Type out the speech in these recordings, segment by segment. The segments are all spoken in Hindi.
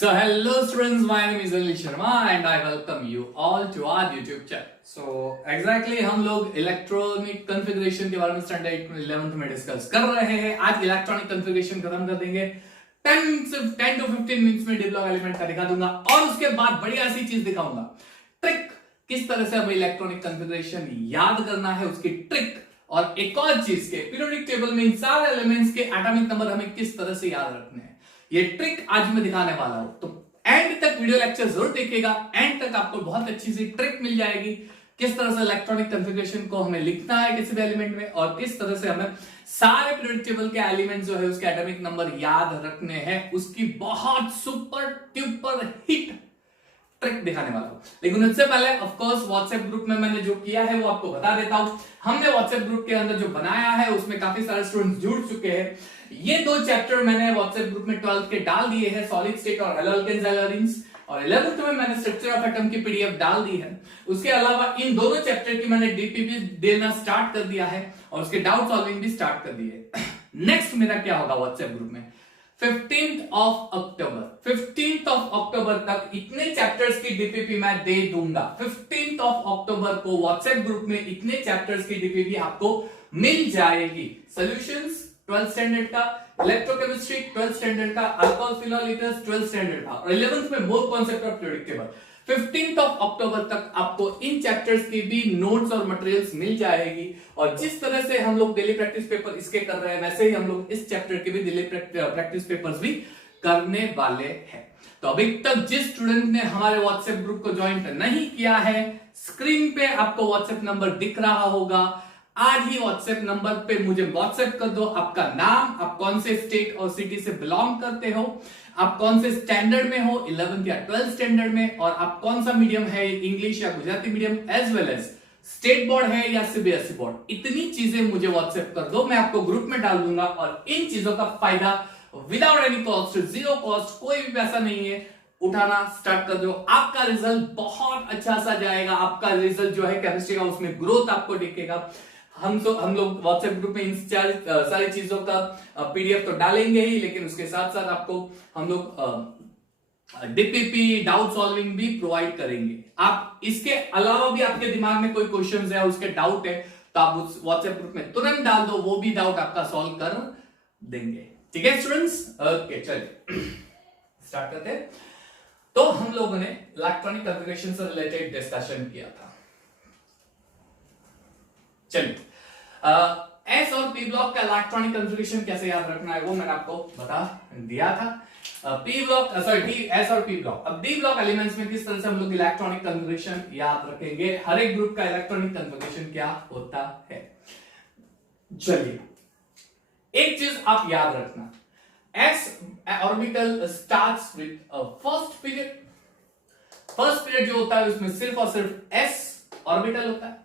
So hello students, my name is Anil Sharma and I welcome you all to our YouTube channel. So exactly हम लोग इलेक्ट्रॉनिक कॉन्फ़िगरेशन के बारे में स्टैंडर्ड 11th में डिस्कस कर रहे हैं. आज इलेक्ट्रॉनिक कॉन्फ़िगरेशन खत्म कर देंगे. 10 to 15 मिनट्स में डेवलप एलिमेंट का दिखा दूंगा और उसके बाद बढ़िया सी चीज दिखाऊंगा. ट्रिक किस तरह से हमें इलेक्ट्रॉनिक कॉन्फ़िगरेशन याद करना है, उसकी ट्रिक. और एक और चीज के पीरियोडिक टेबल में इन सारे एलिमेंट्स के एटॉमिक नंबर हमें किस तरह से याद रखने हैं, ये ट्रिक आज मैं दिखाने वाला हूं. तो एंड तक वीडियो लेक्चर जरूर देखिएगा. एंड तक आपको बहुत अच्छी सी ट्रिक मिल जाएगी किस तरह से इलेक्ट्रॉनिक कॉन्फ़िगरेशन को हमें लिखना है किसी भी एलिमेंट में और किस तरह से हमें सारे पीरियोडिक टेबल के एलिमेंट जो है उसके एटॉमिक नंबर याद रखने हैं. उसकी बहुत सुपर ट्यूपर हिट ट्रिक दिखाने वाला हूं. लेकिन उससे पहले ऑफ कोर्स व्हाट्सएप ग्रुप में मैंने जो किया है वो आपको बता देता हूं. हमने व्हाट्सएप ग्रुप के अंदर जो बनाया है उसमें काफी सारे स्टूडेंट्स जुड़ चुके हैं. ये दो चैप्टर मैंने व्हाट्सएप ग्रुप में 12th के डाल दिए हैं, सॉलिड स्टेट और हैलोअल्केन्स एल्केन्स, और 11th में मैंने स्ट्रक्चर ऑफ एटम की पीडीएफ डाल दी है. उसके अलावा इन दोनों चैप्टर की मैंने डीपीपी देना स्टार्ट कर दिया है और उसके डाउट सॉल्विंग भी स्टार्ट कर दिए. नेक्स्ट मेरा क्या होगा व्हाट्सएप ग्रुप में 15th ऑफ अक्टूबर तक इतने चैप्टर्स की डीपीपी मैं दे दूंगा. 15th ऑफ अक्टूबर को व्हाट्सएप ग्रुप में इतने चैप्टर्स की डीपीपी आपको मिल जाएगी. सॉल्यूशंस 12th स्टैंडर्ड का, इलेक्ट्रोकेमिस्ट्री 12th स्टैंडर्ड का, alcohol phenol ethers 12th standard का और 11th में more concept of periodic table. 15th of October तक आपको इन चैप्टर्स की भी नोट्स और मटेरियल्स मिल जाएगी. और जिस तरह से हम लोग डेली प्रैक्टिस पेपर इसके कर रहे हैं वैसे ही हम लोग इस चैप्टर के भी डेली प्रैक्टिस पेपर्स भी करने वाले हैं. तो अभी तक जिस स्टूडेंट ने हमारे व्हाट्सएप ग्रुप को ज्वाइन नहीं किया है, स्क्रीन पे आपको व्हाट्सएप नंबर दिख रहा होगा. आज ही व्हाट्सएप नंबर पे मुझे व्हाट्सएप कर दो आपका नाम, आप कौन से स्टेट और सिटी से बिलोंग करते हो, आप कौन से स्टैंडर्ड में हो, 11th या 12th स्टैंडर्ड में, और आप कौन सा मीडियम है, इंग्लिश या Gujarati medium, as well as state board है या सीबीएसई बोर्ड. इतनी चीजें मुझे व्हाट्सएप कर दो, मैं आपको ग्रुप में डाल दूंगा. और इन चीजों का फायदा without any cost, zero cost, कोई भी पैसा नहीं है, उठाना स्टार्ट कर दो. आपका रिजल्ट बहुत अच्छा सा जाएगा. आपका रिजल्ट जो है केमिस्ट्री का उसमें ग्रोथ आपको दिखेगा. हम लोग व्हाट्सएप ग्रुप में इन सारी चीजों का पीडीएफ तो डालेंगे ही, लेकिन उसके साथ साथ आपको हम लोग डीपीपी डाउट सॉल्विंग भी प्रोवाइड करेंगे. आप इसके अलावा भी आपके दिमाग में कोई क्वेश्चंस है, उसके डाउट है, तो आप उस व्हाट्सएप ग्रुप में तुरंत डाल दो, वो भी डाउट आपका सॉल्व कर देंगे. ठीक है स्टूडेंट्स? ओके चलिए स्टार्ट करते हैं. तो हम लोगों ने इलेक्ट्रॉनिक कॉन्फ़िगरेशन से रिलेटेड डिस्कशन किया था. चलिए एस और पी ब्लॉक का इलेक्ट्रॉनिक कॉन्फ़िगरेशन कैसे याद रखना है वो मैंने आपको बता दिया था. पी ब्लॉक सॉरी एस और पी ब्लॉक. अब डी ब्लॉक एलिमेंट्स में किस तरह से हम लोग इलेक्ट्रॉनिक कॉन्फ़िगरेशन याद रखेंगे, हर एक ग्रुप का इलेक्ट्रॉनिक कॉन्फ़िगरेशन क्या होता है. चलिए एक चीज आप याद रखना, S orbital starts with first period. First period जो होता है उसमें सिर्फ और सिर्फ एस ऑर्बिटल होता है.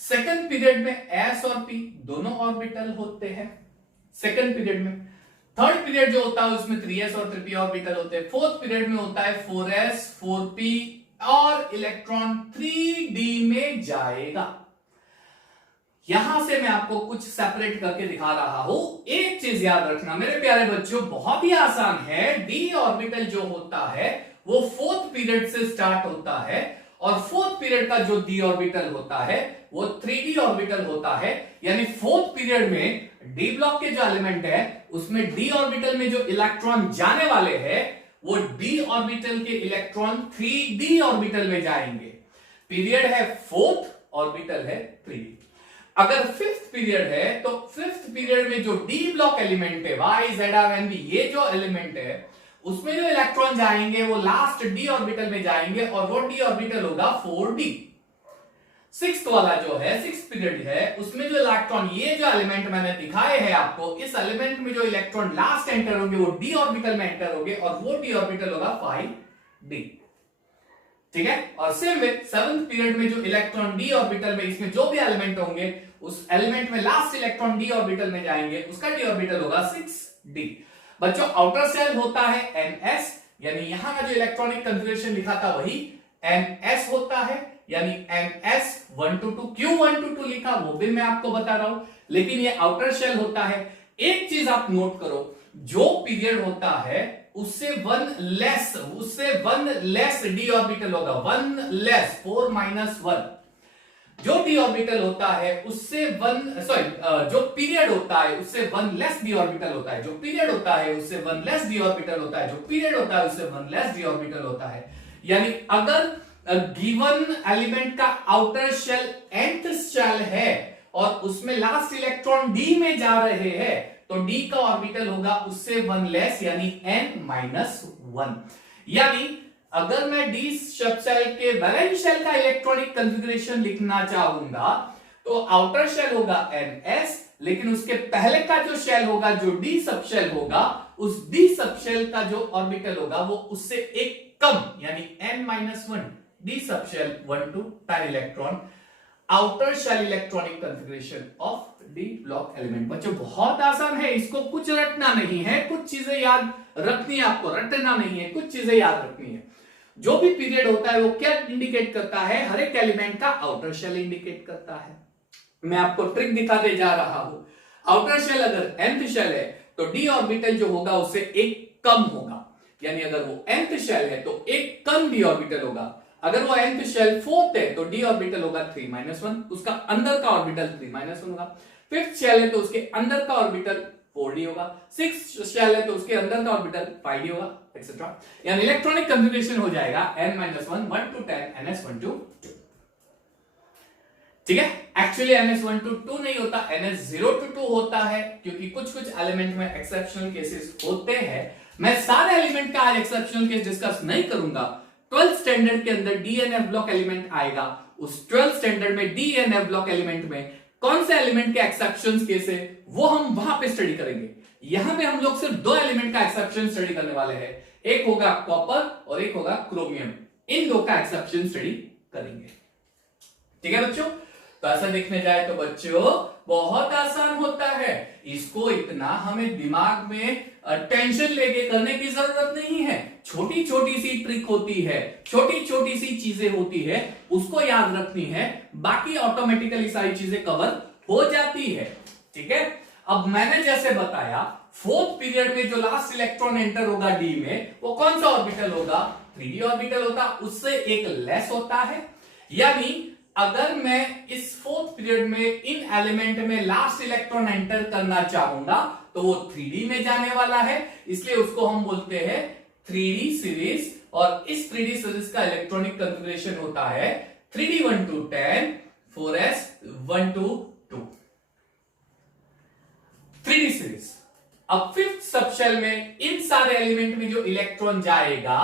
सेकंड पीरियड में एस और पी दोनों ऑर्बिटल होते हैं सेकंड पीरियड में. थर्ड पीरियड जो होता है उसमें 3s और 3p ऑर्बिटल होते हैं. फोर्थ पीरियड में होता है 4s 4p और इलेक्ट्रॉन 3d में जाएगा. यहां से मैं आपको कुछ सेपरेट करके दिखा रहा हूं. एक चीज याद रखना मेरे प्यारे बच्चों, बहुत ही आसान है. डी ऑर्बिटल जो होता है वो फोर्थ पीरियड से स्टार्ट होता है और फोर्थ पीरियड का जो डी ऑर्बिटल होता है वो 3d ऑर्बिटल होता है. यानी फोर्थ पीरियड में डी ब्लॉक के जो एलिमेंट है उसमें डी ऑर्बिटल में जो इलेक्ट्रॉन जाने वाले हैं वो डी ऑर्बिटल के इलेक्ट्रॉन 3d ऑर्बिटल में जाएंगे. पीरियड है फोर्थ, ऑर्बिटल है 3d. अगर फिफ्थ पीरियड है तो फिफ्थ पीरियड में जो डी ब्लॉक एलिमेंट है y z r n b, ये जो एलिमेंट है उसमें जो इलेक्ट्रॉन जाएंगे वो लास्ट डी ऑर्बिटल में जाएंगे और वो डी ऑर्बिटल होगा 4d. सिक्स्थ वाला जो है सिक्स्थ पीरियड है उसमें जो इलेक्ट्रॉन, ये जो एलिमेंट मैंने दिखाए हैं आपको, इस एलिमेंट में जो इलेक्ट्रॉन लास्ट एंटर होंगे वो डी ऑर्बिटल में एंटर होंगे और वो डी ऑर्बिटल होगा 5d. ठीक है? और सेम वे सेवंथ पीरियड में जो इलेक्ट्रॉन डी ऑर्बिटल में इसमें जो भी एलिमेंट होंगे उस एलिमेंट में लास्ट इलेक्ट्रॉन डी ऑर्बिटल में जाएंगे, उसका डी ऑर्बिटल होगा 6d. बच्चों आउटर शेल होता है ns, यानी यहां का जो इलेक्ट्रॉनिक कॉन्फ़िगरेशन लिखा था वही ns होता है. यानी ns 122 क्यों 122 लिखा वो भी मैं आपको बता रहा हूं, लेकिन ये आउटर शेल होता है. एक चीज आप नोट करो, जो पीरियड होता है उससे वन लेस डी ऑर्बिटल होगा, 1 लेस 4 - 1। जो डी ऑर्बिटल होता है उससे जो पीरियड होता है उससे 1 लेस डी ऑर्बिटल होता है, जो पीरियड होता है उससे 1 लेस डी ऑर्बिटल होता है, जो पीरियड होता है उससे 1 लेस डी ऑर्बिटल होता है। यानी अगर गिवन एलिमेंट का आउटर शेल nth शेल है और उसमें लास्ट इलेक्ट्रॉन डी में जा रहे हैं तो डी का ऑर्बिटल होगा उससे 1 लेस यानी n-1। यानी अगर मैं डी सब शेल के वैलेंस शेल का इलेक्ट्रॉनिक कॉन्फ़िगरेशन लिखना चाहूंगा तो आउटर शेल होगा ns, लेकिन उसके पहले का जो शेल होगा, जो डी सब शेल होगा, उस डी सब शेल का जो ऑर्बिटल होगा वो उससे एक कम यानी n-1 d sub shell 1 to पैर electron outer shell electronic configuration of d block element. बच्चों बहुत आसान है, इसको कुछ रटना नहीं है, कुछ चीजें याद रखनी है, आपको रटना नहीं है, कुछ चीजें याद रखनी है। जो भी पीरियड होता है वो क्या इंडिकेट करता है, हर एक एलिमेंट का आउटर शेल इंडिकेट करता है। मैं आपको ट्रिक दिखाते जा रहा हूं। आउटर शेल अगर nth शेल है तो डी ऑर्बिटल जो होगा उससे एक कम होगा, यानी अगर वो nth शेल है तो एक कम डी ऑर्बिटल होगा। अगर वो nth शेल 4th है तो डी ऑर्बिटल होगा 3-1, उसका अंदर का ऑर्बिटल 3-1 होगा। 5th शेल है तो उसके अंदर का ऑर्बिटल 4d होगा। 6th शेल है तो उसके अंदर का ऑर्बिटल 5d होगा, एक्सेट्रा। यानी इलेक्ट्रॉनिक कॉन्फ़िगरेशन हो जाएगा n-1 1 to 10 ns1 to 2। ठीक है, एक्चुअली ns1 to 2 नहीं होता, ns0 to 2 होता है, क्योंकि कुछ एलिमेंट में एक्सेप्शनल केसेस होते हैं। मैं सारे एलिमेंट का आज एक्सेप्शनल केस डिस्कस नहीं करूंगा। 12th स्टैंडर्ड के अंदर डीएनएफ ब्लॉक एलिमेंट आएगा, उस 12th स्टैंडर्ड में डीएनएफ ब्लॉक एलिमेंट में कौन से एलिमेंट के एक्सेप्शंस केस है वो हम वहां पे स्टडी करेंगे। यहां पे हम लोग सिर्फ 2 एलिमेंट का एक्सेप्शन स्टडी करने वाले हैं, एक होगा कॉपर और एक होगा क्रोमियम। इन दो का एक्सेप्शन स्टडी करेंगे। ठीक है बच्चों, तो ऐसा देखने जाए तो बच्चों बहुत आसान होता है, इसको इतना हमें दिमाग में टेंशन लेके करने की जरूरत नहीं है। छोटी छोटी सी ट्रिक होती है, छोटी छोटी सी चीजें होती है, उसको याद रखनी है, बाकी ऑटोमेटिकली सारी चीजें कवर हो जाती है। ठीक है, अब मैंने जैसे बताया 4th पीरियड में जो लास्ट इलेक्ट्रॉन एंटर होगा डी में वो कौन सा ऑर्बिटल होगा, 3d ऑर्बिटल होगा, उससे एक लेस होता है। यानी अगर मैं इस 4th पीरियड में इन एलिमेंट में लास्ट इलेक्ट्रॉन एंटर करना चाहूंगा तो वो 3d में जाने वाला है, इसलिए उसको हम बोलते हैं 3d सीरीज। और इस 3d सीरीज का इलेक्ट्रॉनिक कॉन्फ़िगरेशन होता है 3d 1 to 10 4s 1 to 2 3d series. अब 5th सबशेल में इन सारे एलिमेंट में जो इलेक्ट्रॉन जाएगा,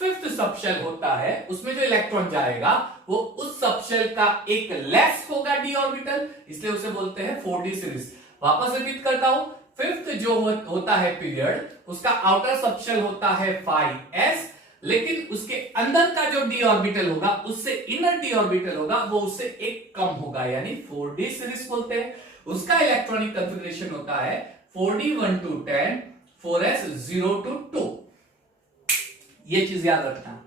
5th सबशेल होता है, उसमें जो इलेक्ट्रॉन जाएगा वो उस सबशेल का एक लेस होगा डी ऑर्बिटल, इसलिए उसे बोलते हैं 4d सीरीज। वापस रिपीट करता हूं, 5th जो होता है पीरियड, उसका आउटर सबशेल होता है 5s, लेकिन उसके अंदर का जो डी ऑर्बिटल होगा उससे इनर डी ऑर्बिटल होगा वो उससे एक कम होगा, यानी 4d सीरीज बोलते हैं। उसका इलेक्ट्रॉनिक कॉन्फ़िगरेशन होता है 4d 1 to 10 4s 0 to 2। ये चीज याद रखना,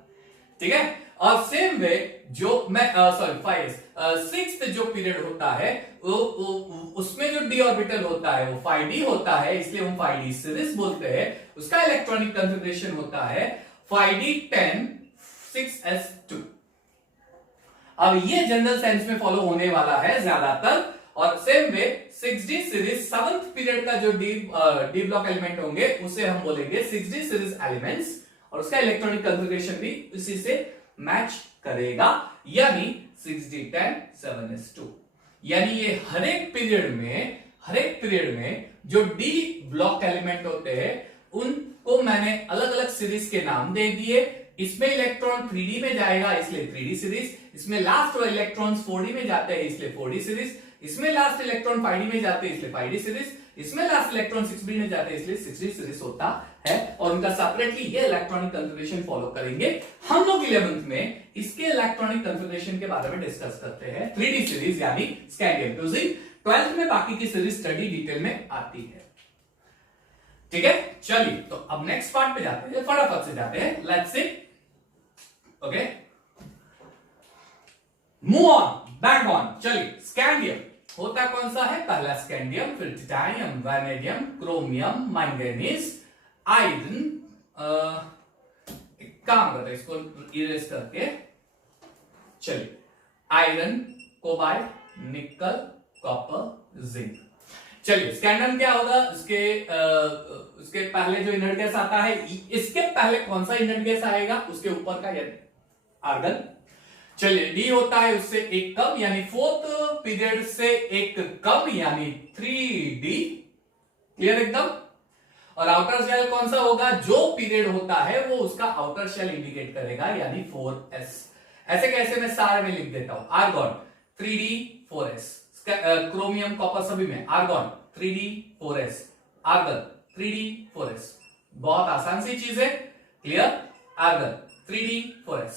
ठीक है। और सेम वे जो मैं 6th जो पीरियड होता है उसमें जो डी ऑर्बिटल होता है वो 5d होता है, इसलिए हम 5d सीरीज बोलते हैं। उसका इलेक्ट्रॉनिक कॉन्फ़िगरेशन होता है 5d 10 6s2। अब ये जनरल सेंस में फॉलो होने वाला है ज्यादातर। और same way 6d series 7th period का जो डी ब्लॉक एलिमेंट होंगे उसे हम बोलेंगे 6d सीरीज एलिमेंट्स, और उसका इलेक्ट्रॉनिक कॉन्फ़िगरेशन भी इसी से मैच करेगा, यानी 6d 10 7s2। यानी ये हर एक पीरियड में जो डी ब्लॉक एलिमेंट होते हैं उनको मैंने अलग अलग सीरीज के नाम दे दिए। इसमें इलेक्ट्रॉन 3d में जाएगा इसलिए 3d सीरीज, इसमें लास्ट इलेक्ट्रॉन्स 4d में जाते हैं इसलिए 4d सीरीज, इसमें लास्ट इलेक्ट्रॉन 5d में जाते हैं इसलिए 5d सीरीज, इसमें लास्ट इलेक्ट्रॉन 6d में जाते हैं इसलिए 6d सीरीज होता है। और उनका सेपरेटली ये इलेक्ट्रॉनिक कॉन्फ़िगरेशन फॉलो करेंगे। हम लोग 11th में इसके इलेक्ट्रॉनिक कॉन्फ़िगरेशन के बारे में डिस्कस करते हैं 3d सीरीज यानी स्कैंडियम फ्यूजिंग। 12th में बाकी की सीरीज स्टडी डिटेल में आती है। ठीक है, चलिए तो अब नेक्स्ट पार्ट पे जाते हैं, फटाफट से जाते हैं। Let's see, okay, move on, back on. चलिए स्कैंडियम, होता कौन सा है? पहला स्कैंडियम, फिर titanium, vanadium, chromium, manganese, iron, एक काम करते हैं इसको इरेज करके, चलिए, आयरन, कोबाल्ट, निकल, कॉपर, जिंक। चलिए स्कैंडियम क्या होगा? उसके पहले जो इनर्ट गैस आता है, इसके पहले कौन सा इनर्ट गैस आएगा? उसके ऊपर का, यानी आर्गन। चलिए, डी होता है उससे एक कम, यानी फोर्थ पीरियड से एक कम, यानी 3D। क्लियर एकदम? और आउटर शेल कौन सा होगा? जो पीरियड होता है वो उसका आउटर शेल इंडिकेट करेगा, यानी 4s। ऐसे कैसे मैं सारे में लिख देता हूं। Argon 3D 4s, chromium, copper सभी में argon 3D 4s, argon 3D 4s। बहुत आसान सी चीज है। Clear? Argon 3D 4s,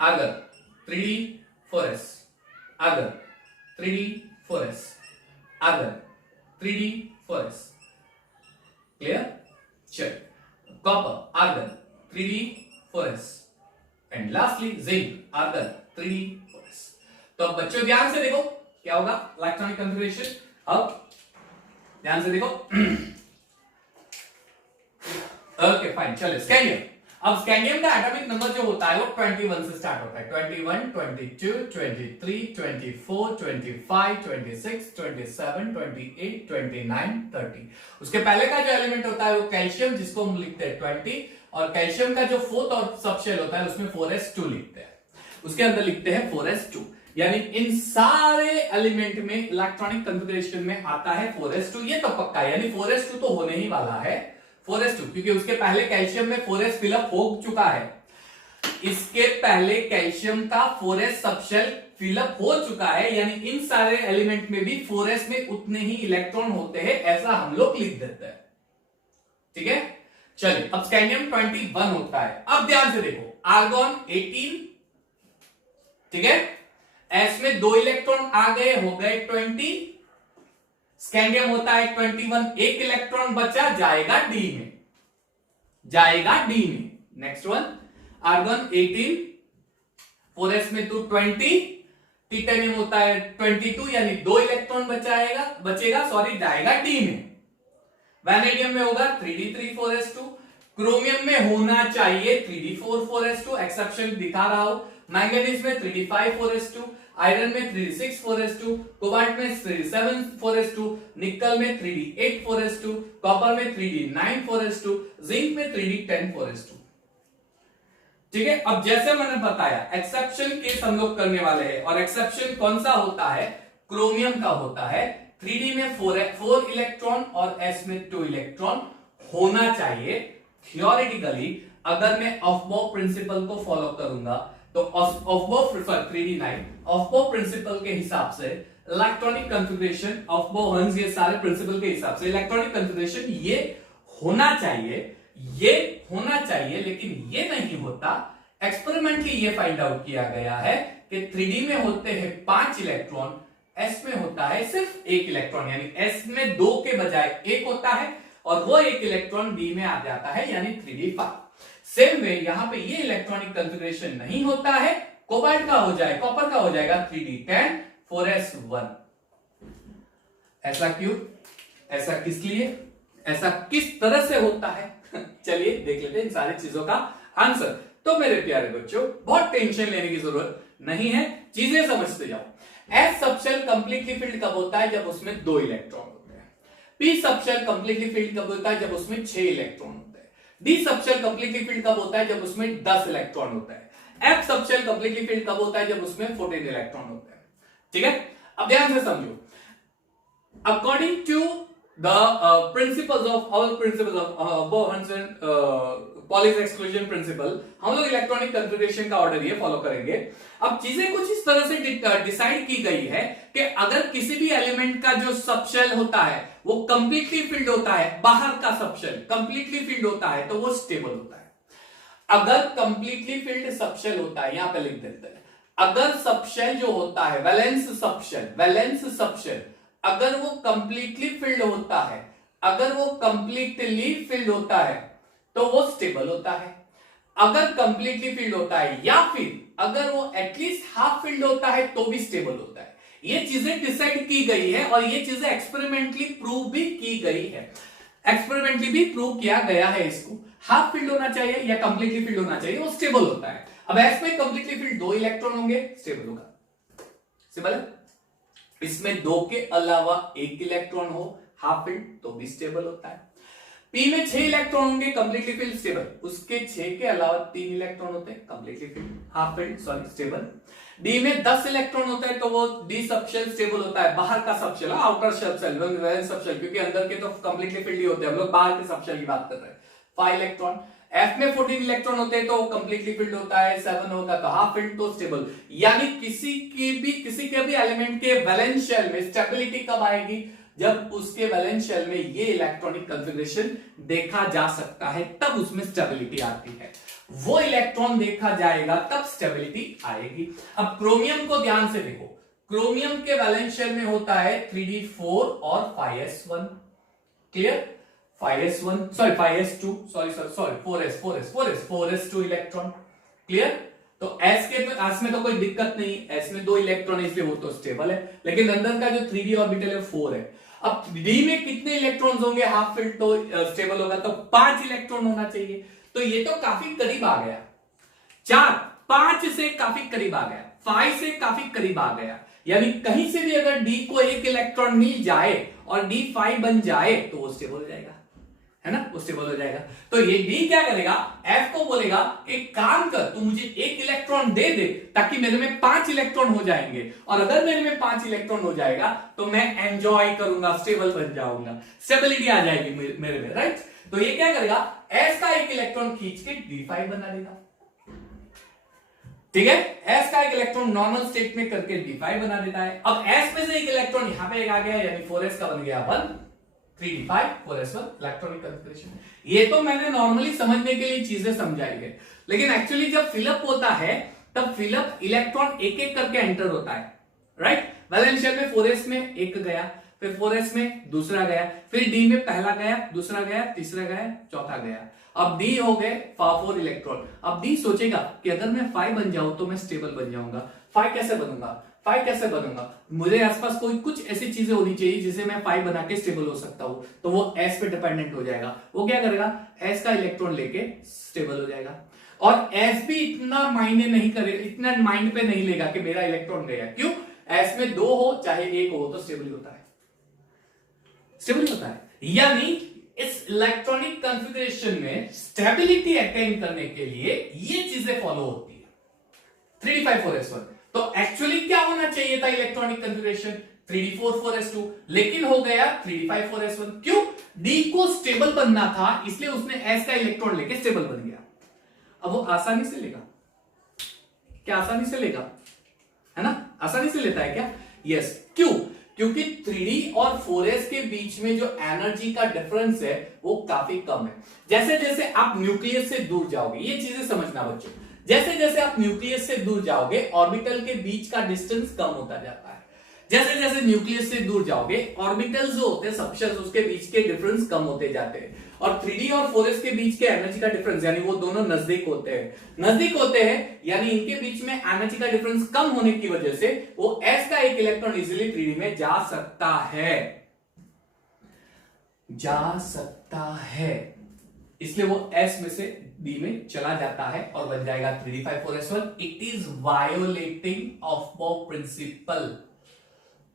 argon 3D 4s, argon 3D 4s, argon 3D 4s। Clear? चलिए, copper argon 3D 4s, and lastly zinc argon 3D 4s। तो अब बच्चों ध्यान से देखो क्या होगा इलेक्ट्रॉनिक कॉन्फ़िगरेशन। अब ध्यान से देखो। ओके फाइन, चलिए स्कैंडियम। अब स्कैंडियम का एटॉमिक नंबर जो होता है वो 21 से स्टार्ट होता है। 21, 22, 23, 24, 25, 26, 27, 28, 29, 30। उसके पहले का जो एलिमेंट होता है वो कैल्शियम, जिसको हम लिखते हैं 20, और कैल्शियम का जो फोर्थ और सबशेल होता है उसमें 4s2 लिखते हैं, उसके अंदर लिखते हैं 4s2। यानी इन सारे एलिमेंट में इलेक्ट्रॉनिक कॉन्फ़िगरेशन में आता है 4s2। ये तो पक्का है, यानी 4s2 तो होने ही वाला है 4s2, क्योंकि उसके पहले कैल्शियम में 4s फिलअप हो चुका है। इसके पहले कैल्शियम का 4s सबशेल फिलअप हो चुका है, यानी इन सारे एलिमेंट में भी 4s में उतने ही इलेक्ट्रॉन होते हैं, ऐसा हम लोग लिख देते हैं। ठीक है? चलिए, अब स्कैंडियम 21 होता है। अब ध्यान से देखो, आर्गॉन 18, ठीक है, एस में 2 इलेक्ट्रॉन आ गए, हो गए 20। स्कैंडियम होता है 21, एक इलेक्ट्रॉन बचा, जाएगा डी में, जाएगा डी में। नेक्स्ट वन, आर्गन 18, 4s में तो 20, टाइटेनियम होता है 22, यानी 2 इलेक्ट्रॉन बचेगा, जाएगा डी में। वैनेडियम में होगा 3D3 4s2, क्रोमियम में होना चाहिए 3D4 4s2, एक्सेप्शन दिखा रहा हूं। मैंगनीज में 3D5 4s2, आयरन में 3D6 4s2, कोबाल्ट में 3D7 4s2, निकल में 3D8 4s2, कॉपर में 3D9 4s2, जिंक में 3D10 4s2। ठीक है? अब जैसे मैंने बताया, एक्सेप्शन केस हम लोग करने वाले हैं, और एक्सेप्शन कौन सा होता है? क्रोमियम का होता है। 3D में 4 इलेक्ट्रॉन और s में 2 इलेक्ट्रॉन होना चाहिए। थियोरेटिकली अगर मैं ऑफबॉ प्रिंसिपल को फॉलो करूंगा तो ऑफबॉ 3D9 ऑफबॉ प्रिंसिपल के हिसाब से इलेक्ट्रॉनिक कॉन्फ़िगरेशन, ऑफबॉ हंस, ये सारे प्रिंसिपल के हिसाब से इलेक्ट्रॉनिक कॉन्फ़िगरेशन ये होना चाहिए, लेकिन ये नहीं होता। एक्सपेरिमेंटली ये फाइंड आउट किया गया है कि 3D में होते हैं 5 इलेक्ट्रॉन, s में होता है सिर्फ 1 इलेक्ट्रॉन, यानी s में 2 के बजाय 1 होता है, और वो 1 इलेक्ट्रॉन d में आ जाता है, यानी 3D5। सेम वे यहां पे ये इलेक्ट्रॉनिक कॉन्फ़िगरेशन नहीं होता है। कोबाल्ट का हो जाए, कॉपर का हो जाएगा 3D10 4s1। ऐसा क्यों? ऐसा किस लिए? ऐसा किस तरह से होता है? चलिए देख लेते हैं इन सारी चीजों का आंसर। तो मेरे प्यारे बच्चों, बहुत टेंशन लेने की जरूरत नहीं है, चीजें समझते जाओ। एस सबशेल कंप्लीटली फिल्ड कब होता है? जब उसमें 2 इलेक्ट्रॉन होते हैं। पी सबशेल कंप्लीटली फिल्ड कब होता है? जब उसमें 6 इलेक्ट्रॉन होते हैं। डी सबशेल कंप्लीटली फिल्ड कब होता है? जब उसमें 10 इलेक्ट्रॉन होता है। एफ सबशेल कंप्लीटली फिल्ड कब होता है? जब उसमें 14 इलेक्ट्रॉन होते हैं। ठीक है? अब ध्यान से समझो, according to the principles of all principles of Bohr's Pauli's exclusion principle, हम लोग इलेक्ट्रॉनिक कॉन्फ़िगरेशन का ऑर्डर ये फॉलो करेंगे। अब चीजें कुछ इस तरह से डिसाइड की गई है कि अगर किसी भी एलिमेंट का जो सबशेल होता है वो कंप्लीटली फिल्ड होता है, बाहर का सबशेल कंप्लीटली फिल्ड होता है, तो वो स्टेबल होता है। अगर कंप्लीटली फिल्ड सबशेल होता है, यहां पे लिख देते हैं, अगर सबशेल जो होता है वैलेंस सबशेल अगर वो कंप्लीटली फिल्ड होता है, तो वो स्टेबल होता है। अगर कंप्लीटली फील्ड होता है या फिर अगर वो एटलीस्ट हाफ फील्ड होता है तो भी स्टेबल होता है। ये चीजें डिसाइड की गई है और ये चीजें एक्सपेरिमेंटली प्रूव भी की गई है, एक्सपेरिमेंटली भी प्रूव किया गया है। इसको हाफ फील्ड होना चाहिए या कंप्लीटली फील्ड होना चाहिए, वो स्टेबल होता है। अब इसमें कंप्लीटली फील्ड 2 इलेक्ट्रॉन होंगे, स्टेबल होगा, सिंपल है। इसमें 2 के अलावा 1 इलेक्ट्रॉन हो हाफ फील्ड तो भी स्टेबल होता है। पी में 6 इलेक्ट्रॉन होंगे, कंप्लीटली फील्ड स्टेबल, उसके 6 के अलावा 3 इलेक्ट्रॉन होते हैं, completely field half field sorry stable. D में 10 इलेक्ट्रॉन होता है तो वो डी सबशेल स्टेबल होता है, बाहर का subshell, outer subshell, valence subshell, क्योंकि अंदर के तो कंप्लीटली फील्ड ही होते हैं, हम लोग बाहर के सबशेल की बात कर रहे हैं। 5 इलेक्ट्रॉन। एफ में 14 इलेक्ट्रॉन होते हैं तो कंप्लीटली फील्ड होता है, 7 होता है तो हाफ फील्ड तो स्टेबल। यानी किसी के भी एलिमेंट के वैलेंस शेल में स्टेबिलिटी कब आएगी? जब उसके वैलेंस शेल में ये इलेक्ट्रॉनिक कॉन्फ़िगरेशन देखा जा सकता है, तब उसमें स्टेबिलिटी आती है। वो इलेक्ट्रॉन देखा जाएगा तब स्टेबिलिटी आएगी। अब क्रोमियम को ध्यान से देखो, क्रोमियम के वैलेंस शेल में होता है 3d4 और 5s1, clear? 5s1 sorry 5s2 sorry 4s2 electron, clear? तो s में तो कोई दिक्कत नहीं, s में 2 इलेक्ट्रॉन इसलिए वो तो स्टेबल है, लेकिन अंदर का जो 3d ऑर्बिटल है 4 है। अब d में कितने इलेक्ट्रॉन्स होंगे? हाफ फील्ड तो स्टेबल होगा तो 5 इलेक्ट्रॉन होना चाहिए। तो ये तो काफी करीब आ गया, 5 से काफी करीब आ गया, 5 से काफी करीब आ गया। यानी कहीं से भी अगर d को 1 इलेक्ट्रॉन मिल जाए और d 5 बन जाए तो वो स्टेबल हो जाएगा, है ना, वो स्टेबल हो जाएगा। तो ये d क्या करेगा? f को बोलेगा एक काम कर, तू मुझे 1 इलेक्ट्रॉन दे दे ताकि मेरे में 5 इलेक्ट्रॉन हो जाएंगे, और अगर मेरे में 5 इलेक्ट्रॉन हो जाएगा तो मैं एंजॉय करूंगा, स्टेबल बन जाऊंगा, स्टेबिलिटी आ जाएगी मेरे में, राइट? तो ये क्या करेगा? s का 1 इलेक्ट्रॉन खींच के d5 बना देगा, ठीक है? s का 1 इलेक्ट्रॉन नॉर्मल स्टेट में करके d5 बना देता है। अब s में से 1 इलेक्ट्रॉन यहां पे आ गया, यानी 4s का बन गया 1, 3d5 4s1 इलेक्ट्रॉनिक कॉन्फ़िगरेशन। ये तो मैंने नॉर्मली समझने के लिए चीजें समझाई है, लेकिन एक्चुअली जब फिलअप होता है तब फिलअप इलेक्ट्रॉन एक एक करके एंटर होता है, राइट? वैलेंस शेल में 4s में एक गया, फिर 4s में दूसरा गया, फिर d में पहला गया, दूसरा गया, तीसरा गया, चौथा गया। अब d हो गए 4 इलेक्ट्रॉन। अब d सोचेगा कि अगर मैं 5 बन जाऊं तो मैं स्टेबल बन जाऊंगा। 5 कैसे बनूंगा? मुझे आसपास कोई कुछ ऐसी चीजें होनी चाहिए जिसे मैं 5 बना के स्टेबल हो सकता हूं, तो वो s पे डिपेंडेंट हो जाएगा। वो क्या करेगा? s का इलेक्ट्रॉन लेके स्टेबल हो जाएगा, और s भी इतना मायने नहीं करेगा, इतना माइंड पे नहीं लेगा कि मेरा इलेक्ट्रॉन गया। क्यों? s में 2 हो चाहे 1 हो तो स्टेबल होता है। यानी इस इलेक्ट्रॉनिक कॉन्फ़िगरेशन में स्टेबिलिटी अटेन करने के लिए ये चीजें फॉलो होती है। 3d5 4s1 तो एक्चुअली क्या होना चाहिए था इलेक्ट्रॉनिक कॉन्फ़िगरेशन? 3d4 4s2, लेकिन हो गया 3d5 4s1। क्यों? d को स्टेबल बनना था, इसलिए उसने s का इलेक्ट्रॉन लेके स्टेबल बन गया। अब वो आसानी से लेगा क्या? आसानी से लेगा, है ना? आसानी से लेता है क्या? यस। क्यों? क्योंकि 3d और 4s के बीच में जो एनर्जी का डिफरेंस है वो काफी कम है। जैसे जैसे आप न्यूक्लियस से दूर जाओगे, ये चीजें समझना बच्चों, जैसे जैसे आप न्यूक्लियस से दूर जाओगे ऑर्बिटल के बीच का डिस्टेंस कम होता जाता है। जैसे जैसे न्यूक्लियस से दूर जाओगे ऑर्बिटल जो होते हैं सबशेल्स, उसके बीच के डिफरेंस कम होते जाते हैं, और 3d और 4s के बीच के एनर्जी का डिफरेंस, यानी वो दोनों नजदीक होते हैं, यानी इनके बीच में एनर्जी का डिफरेंस कम होने की वजह से वो s का 1 इलेक्ट्रॉन इजीली 3d में जा सकता है, इसलिए वो s में से d में चला जाता है और बन जाएगा 3d5 4s1। It is violating Aufbau principle.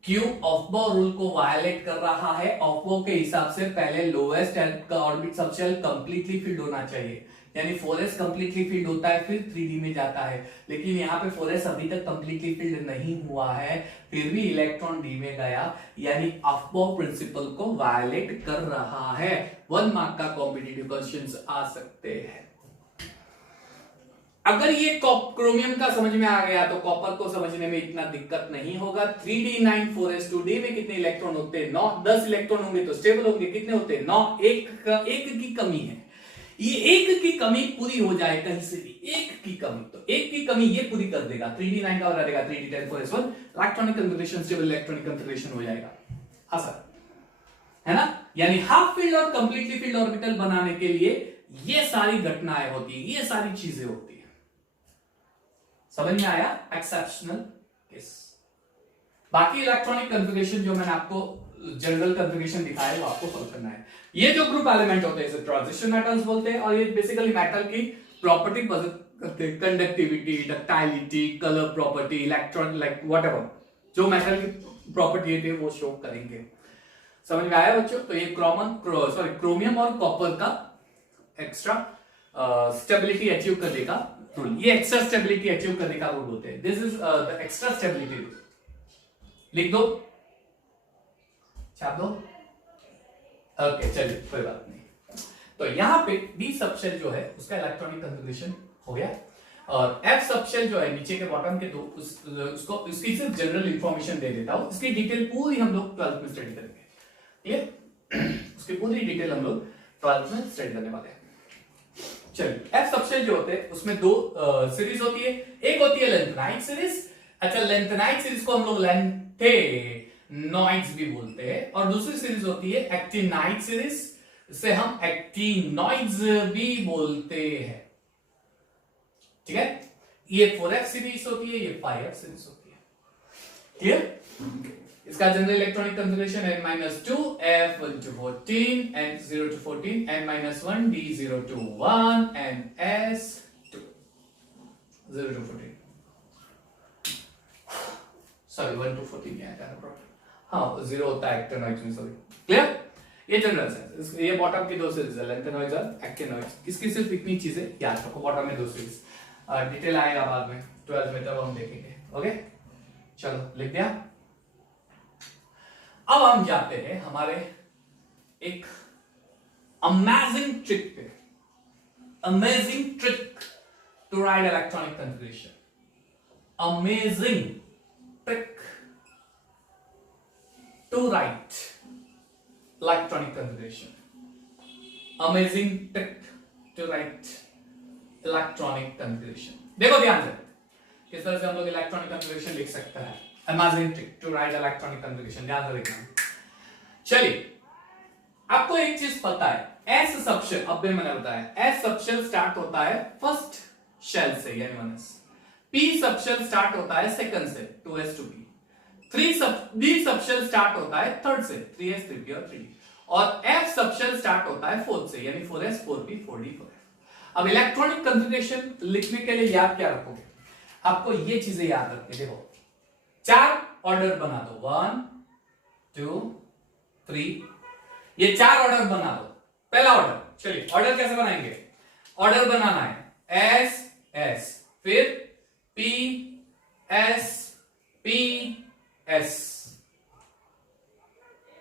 क्यों? ऑफबॉ रूल को वायलेट कर रहा है। ऑफबॉ के हिसाब से पहले lowest orbit subshell completely field होना चाहिए, यानी 4s कंप्लीटली फील्ड होता है फिर 3d में जाता है, लेकिन यहाँ पे 4s अभी तक कंप्लीटली फील्ड नहीं हुआ है, फिर भी इलेक्ट्रॉन d में गया, यानी ऑफबॉ प्रिंसिपल को वायलेट कर रहा है। 1 मार्क का कॉम्पिटिटिव क्वेश्चंस आ सकते हैं। अगर ये क्रोमियम का समझ में आ गया तो कॉपर को समझने में इतना दिक्कत नहीं होगा। 3d9 4s2 d में कितने इलेक्ट्रॉन होते हैं? 9। 10 इलेक्ट्रॉन होंगे तो स्टेबल होंगे, कितने होते हैं? 9। एक की कमी है, ये एक की कमी पूरी हो जाए कहीं से भी, एक की कमी, तो एक की कमी ये पूरी कर देगा। 3d9 का बना देगा 3d10 4s1, electronic configuration stable electronic configuration हो जाएगा। हाँ सर, है ना? यानी हाफ फील्ड और कंप्लीटली फील्ड ऑर्बिटल बनाने के लिए ये सारी घटनाएं होती है, ये सारी चीजें होती है। समझ में आया? Exceptional case. बाकी इलेक्ट्रॉनिक कन्फिगरेशन जो मैंने आपको जनरल कन्फिगरेशन दिखाया वो आपको फॉलो करना है। ये जो ग्रुप एलिमेंट होते हैं इसे ट्रांजिशन मेटल्स बोलते हैं, और ये बेसिकली मेटल की प्रॉपर्टी करते हैं, conductivity, ductility, colour property, electron like whatever जो मेटल की प्रॉपर्टी है वो शो करेंगे। समझ में आया बच्चों? तो ये क्रोमियम और कॉपर का एक्स्ट्रा स्टेबिलिटी अचीव करने का रूल, ये एक्स्ट्रा स्टेबिलिटी अचीव करने का रूल होते हैं। This is the extra stability rule. लिख दो, छाप दो। ओके चलिए कोई बात नहीं। तो यहां पे डी सबशेल जो है उसका इलेक्ट्रॉनिक कन्फिगरेशन हो गया, और एफ सबशेल जो है नीचे के बॉटम के दो उसको उसकी सिर्फ जनरल इंफॉर्मेशन दे देता हूं, इसकी डिटेल पूरी हम लोग 12th में स्टडी करेंगे। क्लियर? उसकी पूरी डिटेल हम लोग 12th में स्टडी करने वाले हैं। चलिए, एफ सबशेल जो होते हैं उसमें दो सीरीज होती है। एक होती है लेंथेनाइड सीरीज। अच्छा, लेंथेनाइड सीरीज को हम लोग लेंथेनॉइड्स भी बोलते हैं, और दूसरी सीरीज होती है एक्टिनाइड सीरीज, इसे हम एक्टिनॉइड्स भी बोलते हैं। ठीक है? ये 4f सीरीज होती है, ये 5f सीरीज होती है। क्लियर? इसका general electronic configuration n-2 f1 to 14 n0 to 14 n-1 d0 to 1 and s2 0 to 14 sorry 1 to 14 है प्रॉब्लम। हाँ 0 होता है एक्टिनॉइड्स में, सॉरी। क्लियर? ये जनरल सेंस। ये बॉटम की दो सीरीज है, लेंथेनॉइड्स और एक्टिनॉइड्स। इसकी सिर्फ इतनी चीजें याद रखो, बॉटम में दो सीरीज, डिटेल आएगा बाद में 12th में, तब हम देखेंगे। ओके चलो लिख दिया। अब हम जाते हैं हमारे एक अमेजिंग ट्रिक पे, amazing trick to write electronic configuration. Amazing trick to write electronic configuration. Amazing trick to write electronic configuration. देखो ध्यान से किस तरह से हम लोग इलेक्ट्रॉनिक कन्फिगरेशन लिख सकते हैं। Amazing trick to write electronic configuration, ध्यान से देखना। चलिए, आपको एक चीज पता है, एस सबशेल, अब भी मैंने बताया एस सबशेल स्टार्ट होता है फर्स्ट शेल से यानी 1s, पी सबशेल स्टार्ट होता है सेकंड से 2s to p, D subshell start होता है थर्ड से 3s 3p और 3d, और एफ सबशेल स्टार्ट होता है फोर्थ से यानी 4s 4p 4d 4f। अब इलेक्ट्रॉनिक कन्फिगरेशन लिखने के लिए याद क्या रखोगे? आपको ये चीजें याद रखनी। देखो 4 ऑर्डर बना दो, 1 2 3, ये 4 ऑर्डर बना दो। पहला ऑर्डर, चलिए ऑर्डर कैसे बनाएंगे? ऑर्डर बनाना है एस एस, फिर पी एस पी एस,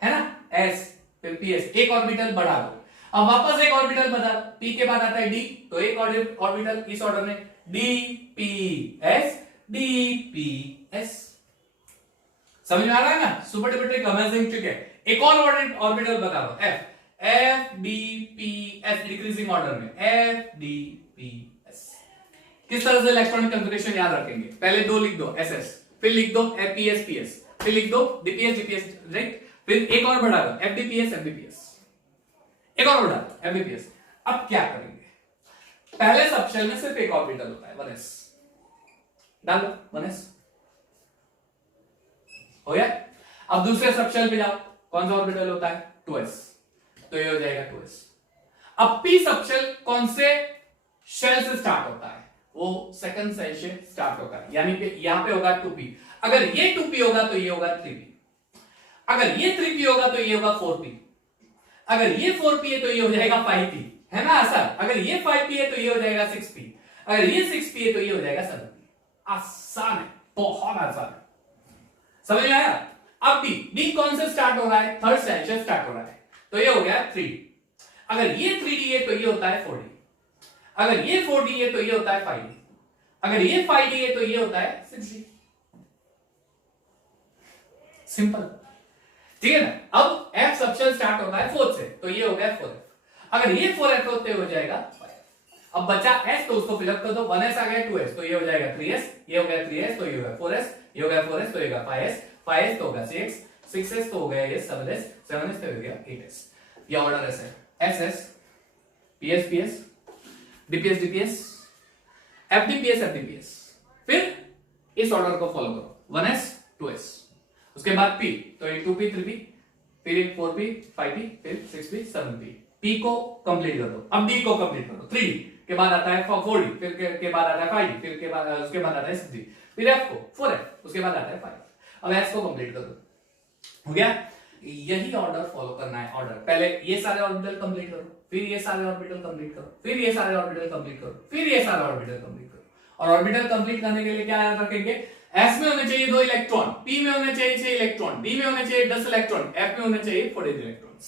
है ना? एस फिर पी एस, एक ऑर्बिटल बढ़ा दो। अब वापस एक ऑर्बिटल बढ़ा, पी के बाद आता है डी, तो एक ऑर्बिटल इस ऑर्डर में D P S D P S. समझ में आ रहा है ना? Super duper trick, amazing trick है। एक और ऑर्बिटल बता दो, F F D P S, decreasing order में एफ डी पी एस। किस तरह से इलेक्ट्रॉनिक कन्फिगरेशन याद रखेंगे? पहले दो लिख दो एस एस, फिर लिख दो F P S P S, फिर लिख दो डीपीएस डीपीएस, राइट? फिर एक और बढ़ा दो F D P S F D P S, एक और बढ़ा दो एफ डी पी एस। अब क्या करेंगे? पहले सबशेल में सिर्फ एक ऑर्बिटल होता है 1s, डाल दो 1s, हो गया। अब दूसरे सबशेल पे जाओ, कौन सा ऑर्बिटल होता है? 2s, तो ये हो जाएगा 2s। अब p सबशेल कौन से शेल से स्टार्ट होता है? वो सेकंड शेल से स्टार्ट होता है, यानी कि यहां पे होगा 2p। अगर ये 2p होगा तो ये होगा 3p, अगर ये 3p होगा तो ये होगा 4p, अगर ये 4p है तो ये हो जाएगा 5p, है ना आसान? अगर ये 5p है तो ये हो जाएगा 6p, अगर ये 6p है तो ये हो जाएगा 7p। आसान है, बहुत आसान है। समझ में आया? अब डी कौन से स्टार्ट हो रहा है? थर्ड शेल से स्टार्ट हो रहा है, तो ये हो गया 3d। अगर ये 3d है तो ये होता है 4d, अगर ये 4d है तो ये होता है 5d, अगर ये 5d है तो ये होता है 6d। सिंपल, ठीक है ना? अब f सबशेल स्टार्ट होता है 4 से, तो ये हो गया 4f, अगर ये 4f होते हो जाएगा 5f। अब बचा s, तो उसको फिलअप कर दो, 1s आ गया 2s, तो ये हो जाएगा 3s, ये हो गया 3s, तो ये हो गया 4s, ये हो गया 4s, तो ये हो गया 5s, 5s तो होगा 6, 6s तो हो गया ये 7s, 7s तो हो गया 8s। ये ऑर्डर ऐसे है, S S P S P S D P S F D P S, फिर इस ऑर्डर को फॉलो करो 1s 2s, उसके बाद P, तो ये 2p 3p, फिर 4p 5p, फिर 6p 7p, P को कंप्लीट कर दो। अब D को कंप्लीट करो, 3D के बाद आता है 4D, फिर के बाद आता है 5D, फिर के बाद उसके बाद आता है 6D, फिर F को 4F, उसके बाद आता है 5। अब S को कंप्लीट कर दो, हो गया। यही ऑर्डर फॉलो करना है। ऑर्डर पहले ये सारे ऑर्बिटल कंप्लीट करो, फिर ये सारे ऑर्बिटल कंप्लीट करो, फिर ये सारे ऑर्बिटल कंप्लीट करो, फिर ये सारे ऑर्बिटल कंप्लीट करो। और ऑर्बिटल कंप्लीट करने के लिए क्या याद रखेंगे, S में होने चाहिए 2 इलेक्ट्रॉन, P में होने चाहिए 6 इलेक्ट्रॉन, D में होने चाहिए 10 इलेक्ट्रॉन, F में होने चाहिए 14 इलेक्ट्रॉन्स।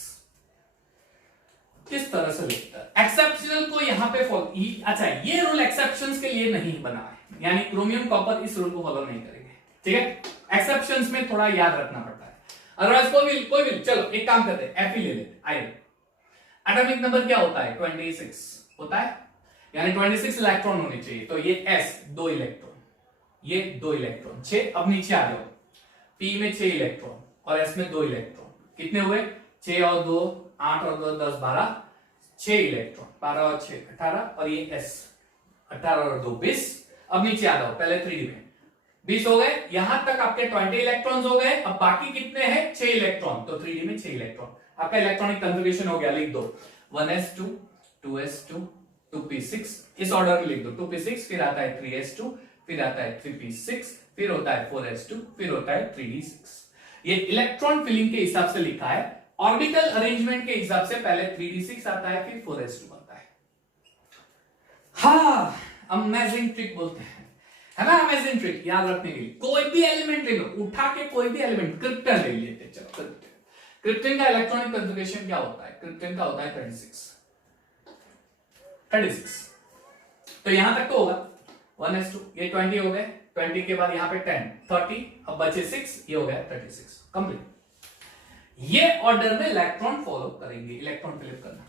किस तरह से लिखता है एक्सेप्शनल को यहां पे फॉलो। अच्छा, ये रूल एक्सेप्शंस के लिए नहीं बना है, यानी क्रोमियम कॉपर इस रूल को फॉलो नहीं करेंगे, ठीक है। एक्सेप्शंस में थोड़ा याद रखना पड़ता है, अदरवाइज कोई भी चलो एक काम करते हैं, Fe ले लेते आयरन। एटॉमिक नंबर क्या होता है 26 होता है, यानी 26 इलेक्ट्रॉन होने चाहिए। तो ये S 2 इलेक्ट्रॉन, ये 2 इलेक्ट्रॉन 6। अब नीचे आ जाओ, P में 6 इलेक्ट्रॉन और S में 2 इलेक्ट्रॉन, कितने हुए 6 और 2 8 और 2 10 12, 6 इलेक्ट्रॉन, 12 और 6 18, और ये S 18 और 2 20। अब नीचे आ जाओ, पहले 3D में 20 हो गए, यहां तक आपके 20 इलेक्ट्रॉन्स हो गए। अब बाकी कितने हैं 6 इलेक्ट्रॉन, तो 3D में 6 इलेक्ट्रॉन आपका इलेक्ट्रॉनिक कन्फिगरेशन हो गया। लिख दो 1s2 2s2 2p6, इस ऑर्डर में लिख दो 2p6, फिर आता है 3s2, फिर आता है 3p6, फिर होता है 4s2, फिर होता है 3d6। ये इलेक्ट्रॉन फिलिंग के हिसाब से लिखा है। ऑर्बिटल अरेंजमेंट के हिसाब से पहले 3d6 आता है, फिर 4s2 आता है। हाँ, अमेजिंग ट्रिक बोलते हैं, है ना, अमेजिंग ट्रिक याद रखने के लिए। कोई भी एलिमेंट ले लो, उठा के कोई भी एलिमेंट, क्रिप्टन ले लेते, चलो क्रिप्टन का इलेक्ट्रॉनिक कॉन्फ़िगरेशन क्या होता है, क्रिप्टन का होता है 36। तो यहां तक तो होगा 1s2, ये 20 हो गए, 20 के बाद यहां पे 10 30, अब बचे 6, ये हो गया 36 कंप्लीट। ये ऑर्डर में इलेक्ट्रॉन फॉलो करेंगे, इलेक्ट्रॉन फिलिप करना।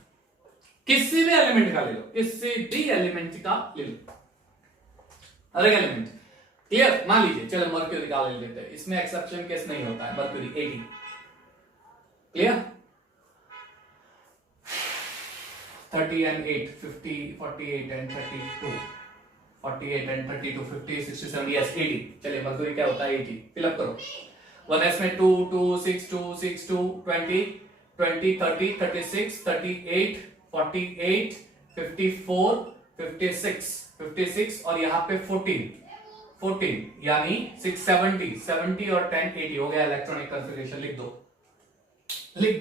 किसी भी एलिमेंट का ले लो, किसी भी एलिमेंट का ले लो, हर एक एलिमेंट, क्लियर। मान लीजिए चलो मर्क्यूरी का ले लेते हैं, इसमें एक्सेप्शन केस नहीं होता है, mercury 80, clear. 30 and 8 50 48 and 32 48 and 32 50 67, yes 80। चलिए मर्क्यूरी क्या होता है 80, फिलअप करो। 1s में 2 2 6 2 6 2 20 20 30 36 38 48 54 56 और यहाँ पे 14 यानी 6 70 और 10 80 हो गया इलेक्ट्रॉनिक कॉन्फ़िगरेशन। लिख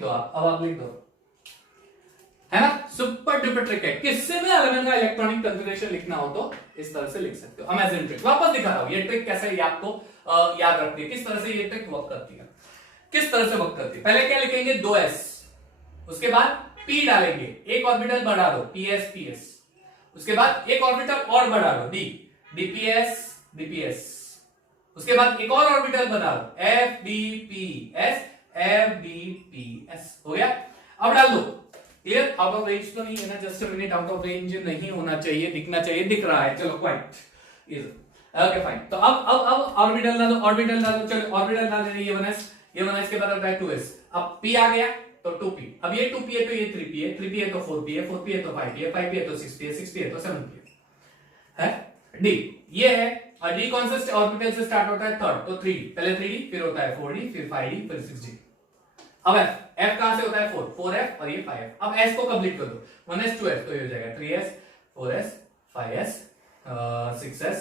दो आप, अब आप लिख दो, है ना। सुपर डुपर ट्रिक है, किसी भी एलिमेंट का इलेक्ट्रॉनिक कॉन्फ़िगरेशन लिखना हो तो इस तरह से लिख सकते हो। अमेजिंग ट्रिक वापस दिखा रहा हूं, ये ट्रिक कैसे ये आपको याद रखनी है, किस तरह से ये ट्रिक वर्क करती है, किस तरह से वर्क करती है। पहले क्या लिखेंगे 2s, उसके बाद p डालेंगे, एक ऑर्बिटल बढ़ा दो ps, उसके बाद एक ऑर्बिटल और बढ़ा दो dps, उसके बाद एक और ऑर्बिटल बना दो fdps, हो गया। अब डाल दो, क्लियर। आउट ऑफ रेंज तो नहीं है ना, just a minute, out of range नहीं होना चाहिए, दिखना चाहिए, दिख रहा है, चलो क्वाइट ओके फाइन। तो अब ऑर्बिटल डालो, चलो ऑर्बिटल डाल देंगे, ये 1s के बाद होता है 2s। अब p आ गया तो 2p, अब ये 2p है तो ये 3p है तो 4p है तो 5p है तो 6p है तो 7p है। d ये है, और d कौन सा ऑर्बिटल से स्टार्ट होता है, थर्ड, तो 3d, पहले 3d, फिर होता है 4d, फिर 5d, फिर 6d। अब f कहां से होता है 4f और ये 5f। अब s को कंप्लीट कर दो, 1s 2s, तो ये हो जाएगा 3s 4s 5s 6s,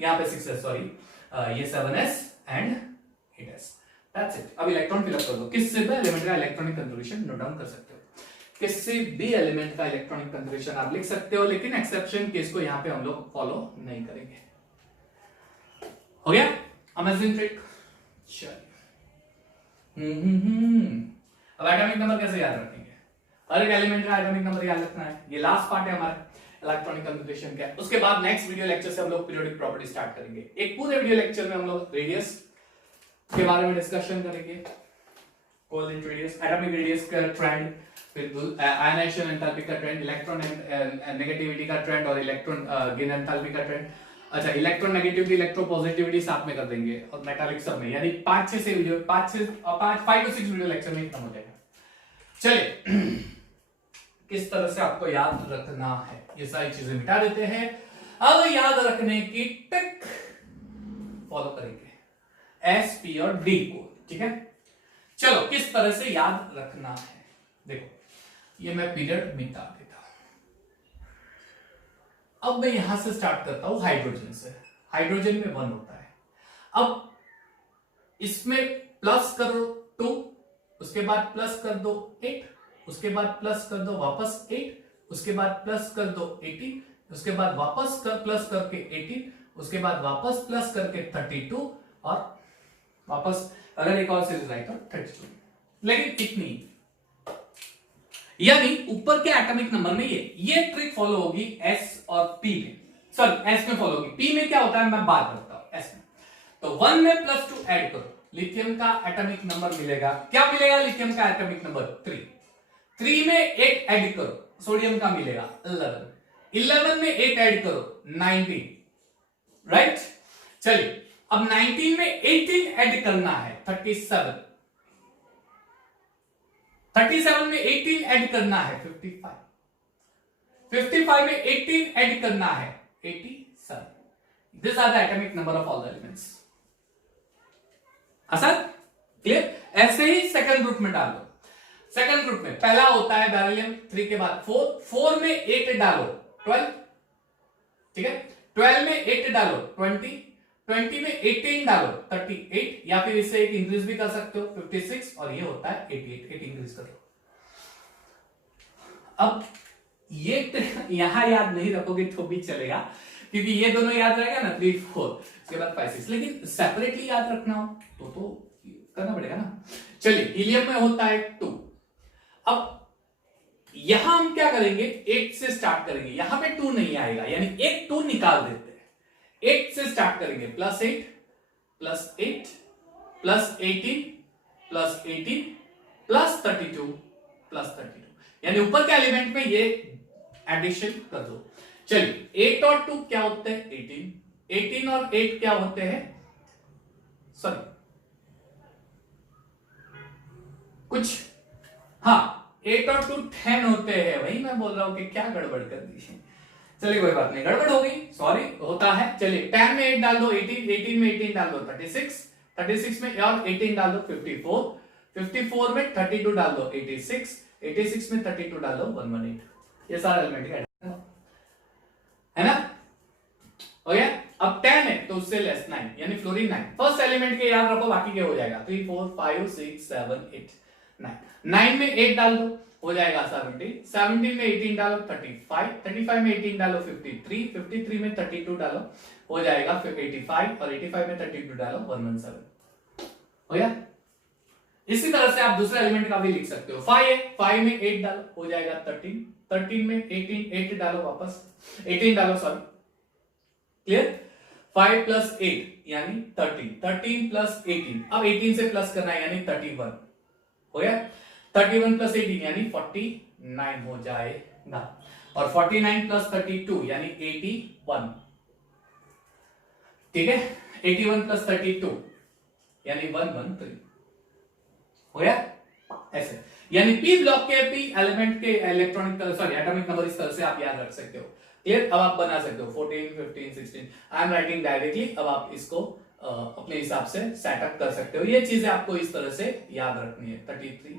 यहां पे 6s सॉरी, ये 7s and 8s। That's it. अब इलेक्ट्रॉन फिल अप कर दो, किसी भी एलिमेंट का इलेक्ट्रॉनिक कॉन्फ़िगरेशन नोट डाउन कर सकते हो, किसी भी एलिमेंट का इलेक्ट्रॉनिक कॉन्फ़िगरेशन आप लिख सकते हो, लेकिन एक्सेप्शन केस को यहां पे हम लोग फॉलो नहीं करेंगे। हो गया अमेजिंग ट्रिक। चलिए अब एटॉमिक नंबर कैसे याद रखेंगे, हर एक एलिमेंट का एटॉमिक नंबर याद रखना है। ये लास्ट पार्ट है हमारा इलेक्ट्रॉनिक कॉन्फ़िगरेशन का। उसके बाद नेक्स्ट वीडियो लेक्चर से हम लोग पीरियोडिक प्रॉपर्टी स्टार्ट करेंगे। एक पूरे वीडियो लेक्चर में हम लोग रेडियस के बारे में डिस्कशन करेंगे, कोवेलेंट रेडियस, एटॉमिक रेडियस का ट्रेंड, फिर आयनाइजेशन एंथैल्पी का ट्रेंड, इलेक्ट्रॉन नेगेटिविटी का ट्रेंड और इलेक्ट्रॉन गेन एंथैल्पी का ट्रेंड। अच्छा, इलेक्ट्रॉन नेगेटिविटी इलेक्ट्रो पॉजिटिविटी साथ में कर देंगे, और मेटालिक सब में, यानी 5-6 से वीडियो 5 to 6 वीडियो लेक्चर में खत्म हो जाएगा। चलिए किस तरह से आपको याद रखना है ये सारी चीजें मिटा देते हैं। अब याद रखने की टिक फॉलो करेंगे, एस पी और डी को। ठीक है, चलो किस तरह से याद रखना है। देखो ये मैं पीरियड मिटा देता हूं। अब मैं यहां से स्टार्ट करता हूं हाइड्रोजन से। हाइड्रोजन में 1 होता है। अब इसमें प्लस करो 2, उसके बाद प्लस कर दो 8, उसके बाद प्लस कर दो वापस 8, उसके बाद प्लस कर दो 18, उसके बाद वापस प्लस करके 18, उसके बाद वापस प्लस करके 32 और वापस अगर एक और सीरीज आई तो 32। लेकिन इतनी, यानी ऊपर के एटॉमिक नंबर में ये ट्रिक फॉलो होगी एस और पी में, सॉरी एस में फॉलो होगी। पी में क्या होता है मैं बात करता हूं। एस में तो 1 में +2 ऐड करो, लिथियम का एटॉमिक नंबर मिलेगा। क्या मिलेगा? लिथियम का एटॉमिक नंबर 3। 3 में 8 ऐड करो, सोडियम का मिलेगा 11। 11 में 8 ऐड करो 19, राइट। चलिए अब 19 में 18 ऐड करना है 37। 37 में 18 ऐड करना है 55। 55 में 18 ऐड करना है 87। This are the atomic number of all the elements. आसान, क्लियर। ऐसे ही सेकंड ग्रुप में डालो। सेकंड ग्रुप में पहला होता है बेरिलियम, 3 के बाद 4, 4 में 8 डालो 12, ठीक है। 12 में 8 डालो 20, 20 में 18 डालो 38, या फिर इससे एक इंक्रीज भी कर सकते हो 56, और ये होता है 88, 8 इंक्रीज कर लो। अब ये यहां याद नहीं रखोगे तो भी चलेगा, क्योंकि ये दोनों याद रहेगा ना 3 4, उसके बाद 5 6, लेकिन सेपरेटली याद रखना हो तो करना पड़ेगा ना। चलिए हीलियम में होता है 2। अब यहां हम क्या करेंगे, 8 से स्टार्ट करेंगे। यहां पे 2 नहीं आएगा, यानी एक 2 निकाल देते हैं। 8 से स्टार्ट करेंगे, +8 +8 +18 +18 +32 +32, यानी ऊपर के एलिमेंट में ये एडिशन कर दो। चलिए 8 और 2 क्या होते हैं 18, 18 और 8 क्या होते हैं, सॉरी कुछ, हाँ 8 और 2 10 होते हैं। वही मैं बोल रहा हूं कि क्या गड़बड़ कर दी। चलिए कोई बात नहीं, गड़बड़ हो गई, सॉरी, होता है। चलिए 10 में 8 डाल दो 18, 18 में 18 डाल दो 36, 36 में और 18 डाल दो 54, 54 में 32 डाल दो 86, 86 में 32 डाल दो 118। ये सारा एलिमेंट है ना, हो गया। अब 10 है तो उससे लेस 9, यानी फ्लोरीन 9। फर्स्ट एलिमेंट के याद रखो, बाकी क्या हो जाएगा 3 4 5 6 7 8 9। 9 में 8 डाल दो हो जाएगा 70, 17 में 18 डालो 35, 35 में 18 डालो 53, 53 में 32 डालो हो जाएगा 85, और 85 में 32 डालो 117। हो गया। इसी तरह से आप दूसरे एलिमेंट का भी लिख सकते हो। 5 है, 5 में 8 डालो हो जाएगा 13, 13 में 18 8 डालो वापस 18 डालो, सॉरी, क्लियर। 5 + 8 यानी 13, 13 + 18, अब 18 से प्लस करना है यानी 31, हो गया। 31 + 18 यानी 49 हो जाएगा, और 49 + 32 यानी 81, ठीक है। 81 + 32 यानी 113, हो गया। ऐसे यानी पी ब्लॉक के पी एलिमेंट के इलेक्ट्रॉनिक सॉरी एटॉमिक नंबर इस तरह से आप याद रख सकते हो। क्लियर। अब आप बना सकते हो 14 15 16, आई एम राइटिंग डायरेक्टली। अब आप इसको अपने हिसाब से सेटअप कर सकते हो। ये चीजें आपको इस तरह से याद रखनी है। 33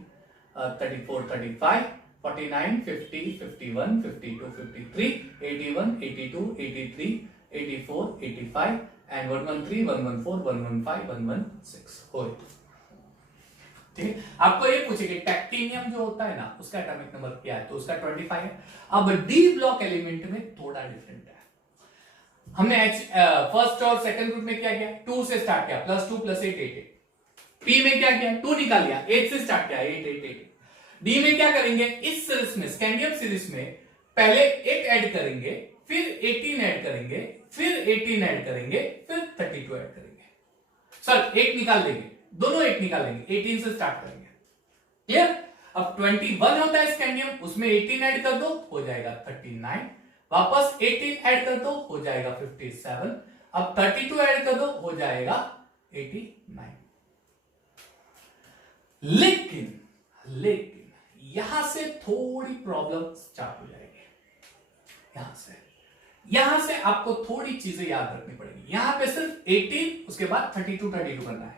34 35 49 50 51 52 53 81 82 83 84 85 एंड 113 114 115 116 हो गया। ठीक है। आपको ये पूछेगा टैक्टिनियम जो होता है ना उसका एटॉमिक नंबर क्या है, तो उसका 25 है। अब डी ब्लॉक एलिमेंट में थोड़ा डिफरेंट है। हमने फर्स्ट और सेकंड ग्रुप में क्या किया, 2 से स्टार्ट किया, +2 + 8 8 8। पी में क्या किया, 2 निकाल लिया, 8 से स्टार्ट किया 8 8 8। डी में क्या करेंगे, इस सीरीज में स्कैंडियम सीरीज में पहले 8 ऐड करेंगे, फिर 18 ऐड करेंगे, फिर 18 ऐड करेंगे, फिर 32 ऐड करेंगे। सर 8 निकाल देंगे, दोनों 8 निकालेंगे, 18 से स्टार्ट करेंगे। क्लियर। अब 21 होता है स्कैंडियम, उसमें 18 ऐड कर दो हो जाएगा 39, वापस 18 ऐड कर दो हो जाएगा 57, अब 32 ऐड कर दो हो जाएगा 89। लेकिन यहां से थोड़ी प्रॉब्लम स्टार्ट हो जाएगी। यहां से आपको थोड़ी चीजें याद रखनी पड़ेगी। यहां पे सिर्फ 18 उसके बाद 32 करना है,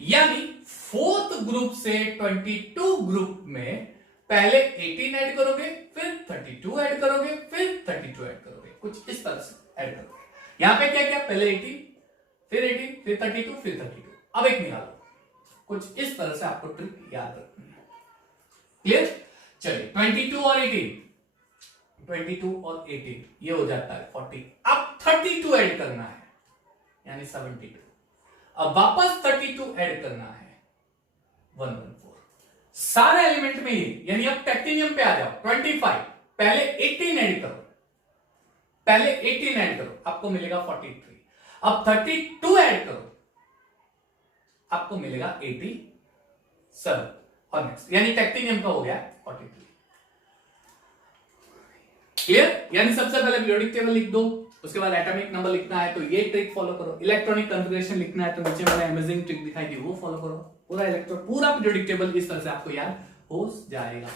यानी फोर्थ ग्रुप से 22 ग्रुप में पहले 18 ऐड करोगे, फिर 32 ऐड करोगे, फिर 32 ऐड करोगे, कुछ इस तरह से ऐड करोगे। यहां पे क्या क्या, पहले 18 फिर 18 फिर 32 फिर 32। अब एक निकालो, कुछ इस तरह से आपको ट्रिक याद रखनी है। क्लियर? चलिए 22 और 18, 22 और 18 ये हो जाता है 40। अब 32 ऐड करना है, यानी 72। अब वापस 32 ऐड करना है, 114। सारे एलिमेंट में ही, यानी अब टेक्टिनियम पे आ जाओ। 25 पहले 18 ऐड करो, पहले 18 ऐड करो, आपको मिलेगा 43। अब 32 ऐड करो, आपको मिलेगा 87। और नेक्स्ट, यानी टेक्टिनियम का हो गया 43। क्लियर? यानी सबसे पहले पीरियोडिक टेबल लिख दो, उसके बाद एटॉमिक नंबर लिखना है तो ये ट्रिक फॉलो करो। इलेक्ट्रॉनिक कॉन्फ़िगरेशन लिखना है तो नीचे मैंने अमेजिंग ट्रिक दिखाई दी, वो फॉलो करो। पूरा पीरियोडिक टेबल इस तरह से आपको याद हो जाएगा।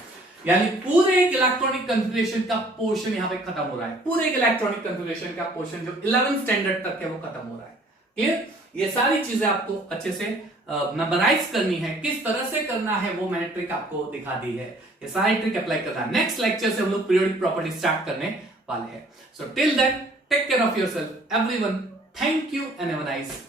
यानी पूरे एक इलेक्ट्रॉनिक कॉन्फ़िगरेशन का पोर्शन यहां पे खत्म हो रहा है। पूरे एक इलेक्ट्रॉनिक कॉन्फ़िगरेशन का पोर्शन जो 11th स्टैंडर्ड तक है वो खत्म हो रहा है। क्लियर? ये सारी चीजें आपको अच्छे से मेमोराइज करनी है। किस तरह से करना है वो मैंने ट्रिक आपको दिखा दी है। ये सारी ट्रिक अप्लाई करना है। नेक्स्ट लेक्चर से हम लोग पीरियोडिक प्रॉपर्टी स्टार्ट करने वाले हैं। So till then take care of yourself everyone. Thank you and have a nice